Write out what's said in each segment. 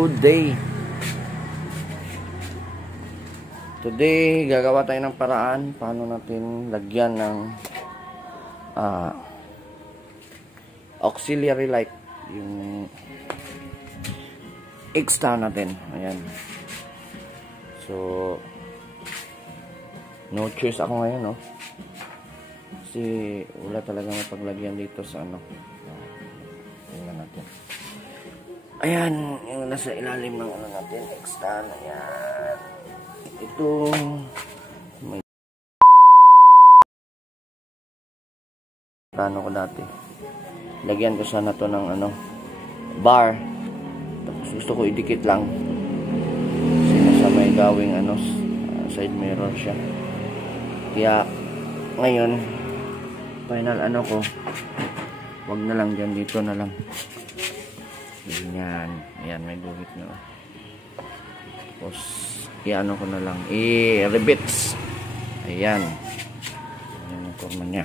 Today gagawa tayo ng paraan paano natin lagyan ng auxiliary light yung xtown natin. Ayan. So no choice ako ngayon, no? Kasi wala talaga mapaglagyan dito sa ano. Tingnan natin. Ayan, yung nasa ilalim ng ano natin, xtown. Ayan. Ito may plano ko dati. Lagyan ko sana to ng ano, bar. Tapos gusto ko idikit lang. Kasi nasa may gawing ano, side mirror siya. Kaya ngayon final ano ko, wag na lang dyan, dito na lang. Ganyan. Ayan, may guhit na. Tapos i-ano ko na lang, i-rebits. Ayan. Ayan ang forma niya.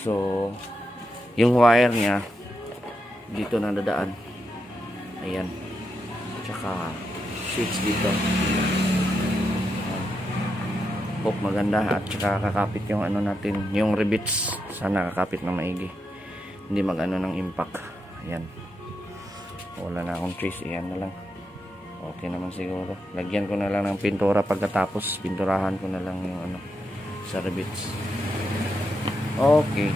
So yung wire niya dito na dadaan. Ayan. Tsaka switch dito. Hope maganda, at saka kakapit yung ano natin, yung rebits. Sana kakapit na maigi, hindi mag ano ng impact. Ayan, wala na akong trace. Ayan na lang, okay naman siguro. Lagyan ko na lang ng pintura pagkatapos, pinturahan ko na lang yung ano sa rebits. Okay.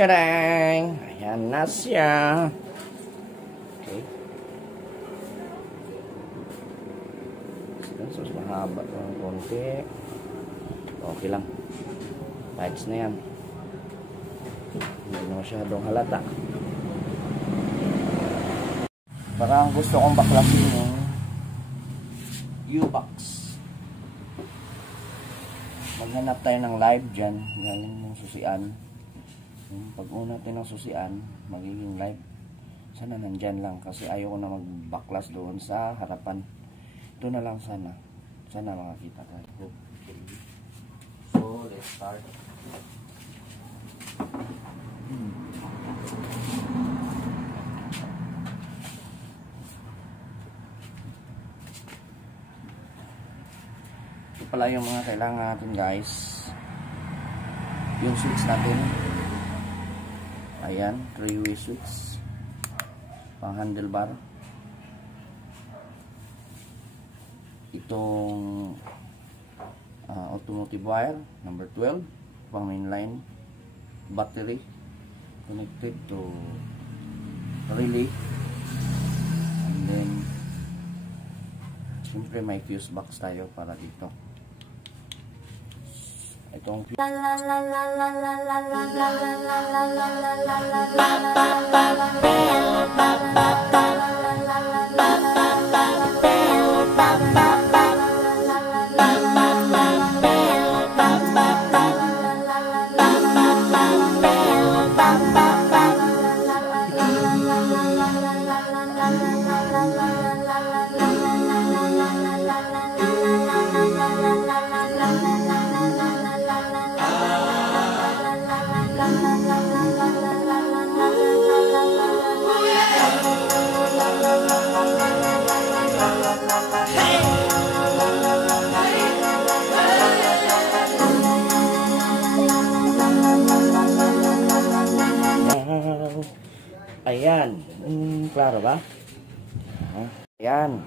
Tadang! Ayan na siya. Okay. So, mahaba ng konti. Okay lang. Lights na yan. Hindi na masyadong halata. Parang gusto kong baklasin yung U-box. Maghanap tayo ng live dyan. Galing ng susian. Pag una natin ng susian, magiging live. Sana nandyan lang kasi ayoko na magbaklas doon sa harapan. Ito na lang sana. Sana makakita tayo. So, let's start. Ito pala yung mga kailangan natin guys. Yung switch natin. Ayan, 3-way switch. Pang handlebar. Itong automotive wire number 12, pang mainline. Battery connected to relay. And then siyempre may fuse box tayo para dito. Itong ayan. Klaro ba? Ayan.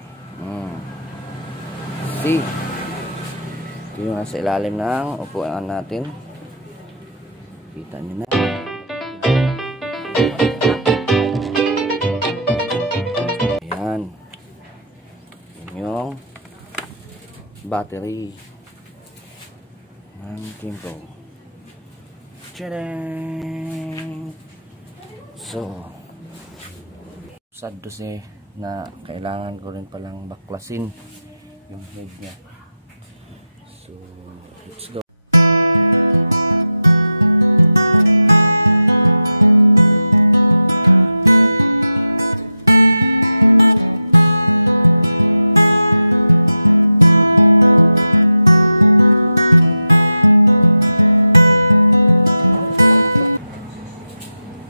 See. Ito yung nasa ilalim ng upuan natin. Kita nyo na. Ayan. Yan yung battery ng kymco. Tadang! So, sad to say na kailangan ko rin palang baklasin yung head niya. So, let's go.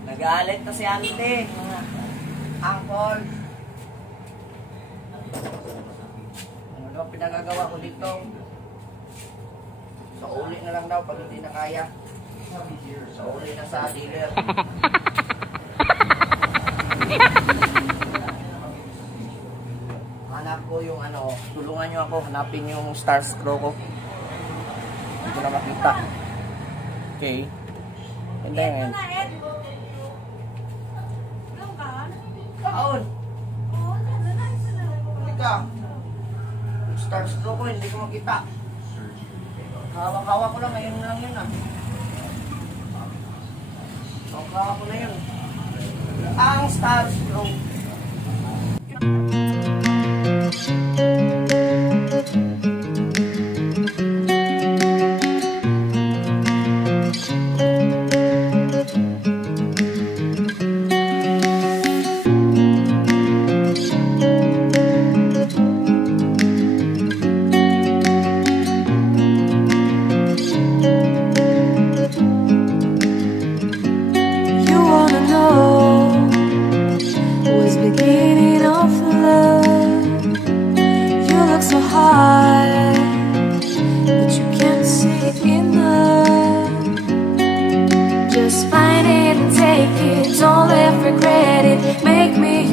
Nagalit na si Ante, mga angkol. Ano daw pinagagawa ko dito? Sa uli na lang daw pag hindi na kaya. Sa uli na sa dealer. Hanap ko yung ano, tulungan nyo ako, hanapin yung star screw ko. Hindi ko na makita. Okay. And then, kaon. Halika. Yung star screw ko, hindi ko makita. Hawak-hawak ko lang, ngayon lang yun ah. Hawak-hawak ko na yun. Ang star screw.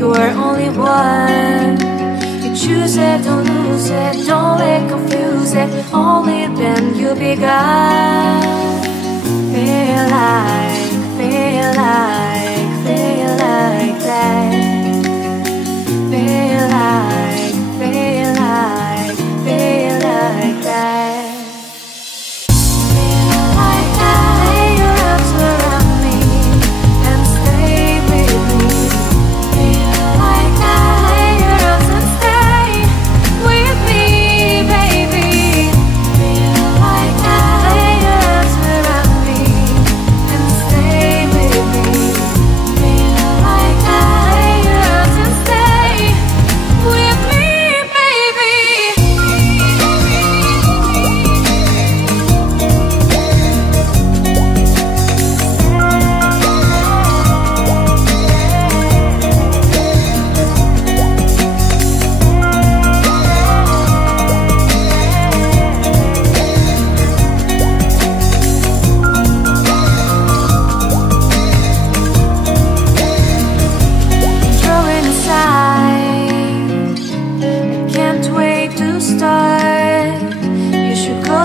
You're only one. You choose it, don't lose it, don't let confuse it. Only then you begun. Feel like that. Feel like that. Feel like that.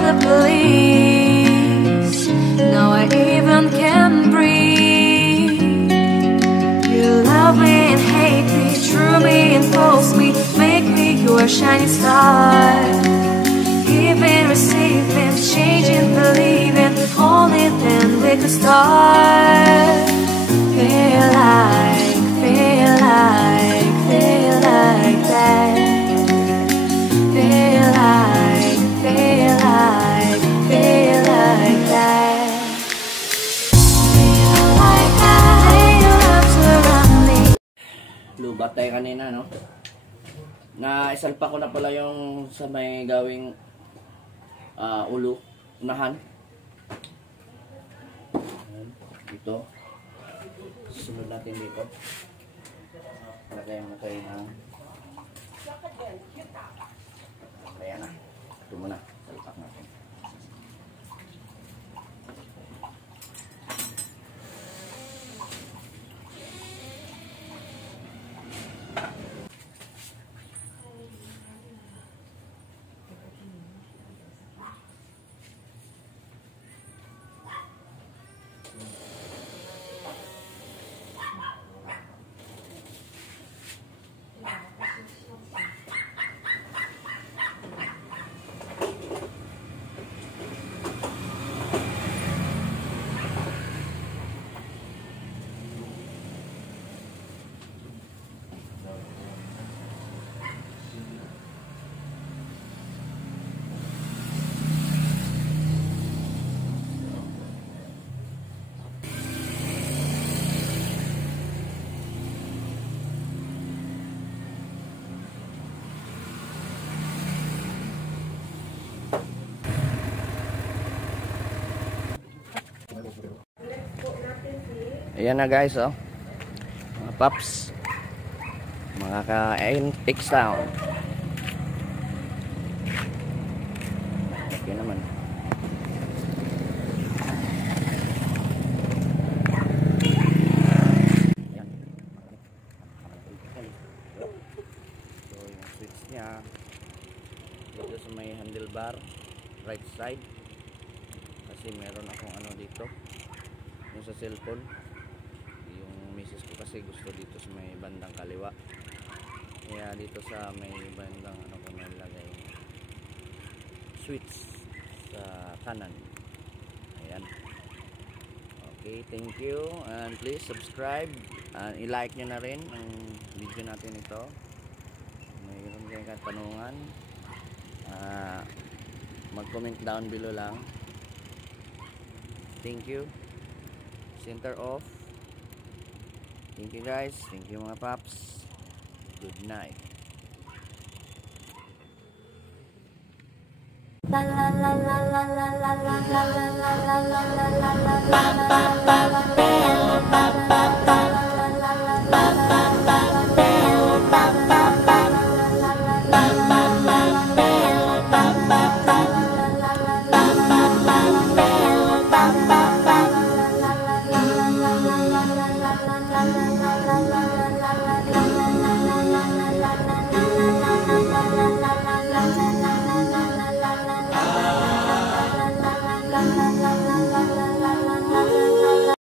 the police. Now I even can breathe. You love me and hate me, true me and false me, make me your shining star. Giving, receiving, changing, believing, only then we could start. Feel like, feel like, feel like that. Feel like, feel like, feel like that. Feel like that. Your arms around me. Lubat tayo kanina, no? Na-isalpa ko na pala yung sa may gawing ulo, unahan. Dito. Sunod natin dito. Lagay mo tayo ng... Kaya na. Ito muna. Salpak natin. Ayan na guys, oh. Mga paps. Mga ka-xtown. Okay naman. Ayan. So yung switch niya dito sa may handlebar right side. Kasi meron akong ano dito yung sa cellphone. Misis ko kasi gusto dito sa may bandang kaliwa, kaya dito sa may bandang ano ko nilagay switch sa kanan. Ayan. Okay, thank you and please subscribe and i-like nyo na rin ang video natin ito. Mayroon kayong katanungan, mag-comment down below lang. Thank you. Center off. Thank you guys. Thank you mga paps. Good night. La la la la la la la la la la la la la la la la la.